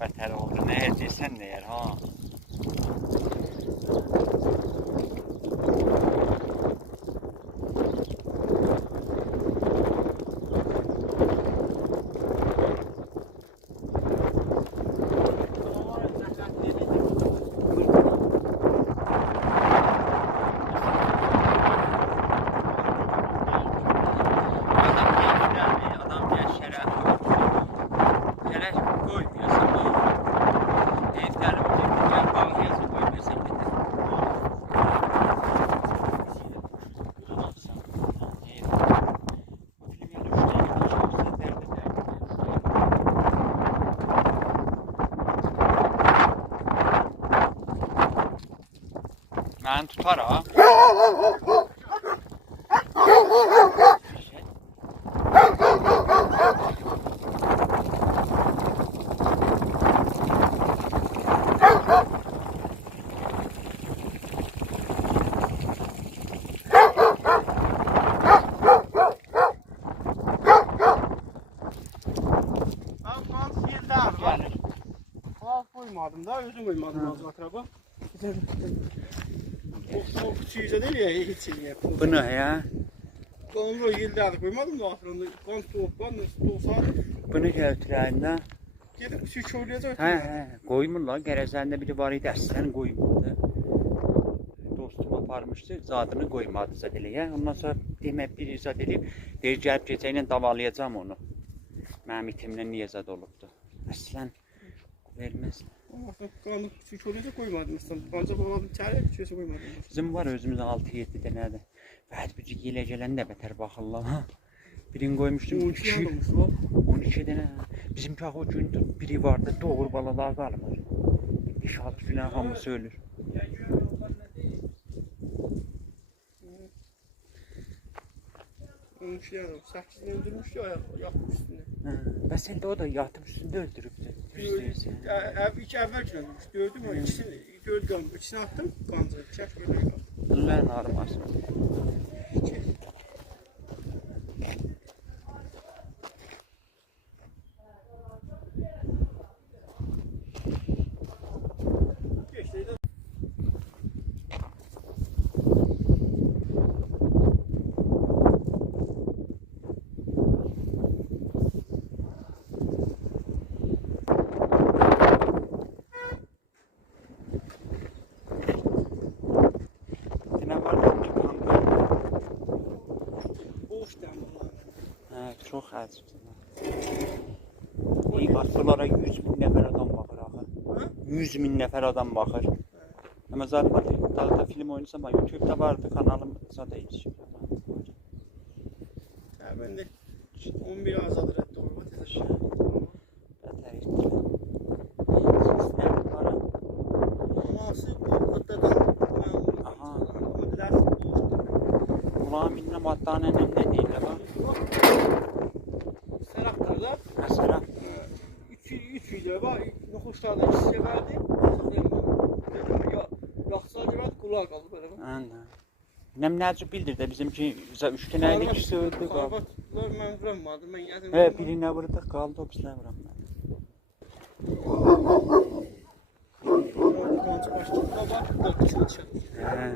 Beter oldu. Ne edeceksen de yer ha. Ben tutar ha. Koymadım da özüm koymadım az akraba. O küçüğüze değil ya hiç iyi yaptım. Bu ne ya? Onu yıllardır koymadım da akraba. Kon soğuk var soğuk. Bunu götüreyim de. Gidip küçük çoğulayacak. He, koymurlar. Gerezende biri var idi, aslen koymurdu. Dostum aparmıştı, zadını koymadı zadeliye. Ondan sonra demek bir izad edip, deyir gəlib gecəyle davalayacağım onu. Mənim itimlə niye zad olubdu? Aslen vermez. Ama kanı küçük çoğulayacak koymadım. Ancak babamın çare küçüğüse koymadım. Bizim var özümüzde 6-7 dənədir. Bəzi bir gilə gələn də bətər baxırlar. Birini koymuştum. 12 dənə. Bizimki o gün biri vardı, doğru balalar qalmır. İşaret filan hamısı ölür. Onun şey adam 8'ini öldürmüş ya yakmış üstünde. Və sən də o da yatıb üstündə öldürübdü. İki evvel gün öldürmüş. Gördüm o ikisini gördüm. İkisini attım kanca. Çek böyle kaldı. Bunların ağrıması. Çok acıdır. İyi basılara 100.000 nefer adam bakır axı. 100.000 nefer adam bakır. Ama zaten daha da film oynasam YouTube'da vardı kanalım zaten hiç. Ya ben de 11 azadır etti orada tezir. Beter işte. Sistem para. Aması ortadan. Aha. Ulan minne maddanenin ne değil bak. Seraptarlar. Mesela. 3 video var. Nokuşlarda ikisi verdi. Yaxşılar cəmət qulaq qaldı belə. Aynen. Nem necip bildir de bizimki 3 tane ikisi öldü kaldı. Xarbatlar mən vuramadım. Mən yazım. He birine vurdu kaldı o bizle vuramadı. Kançı başladı. Baba, 4 çıxdı. He.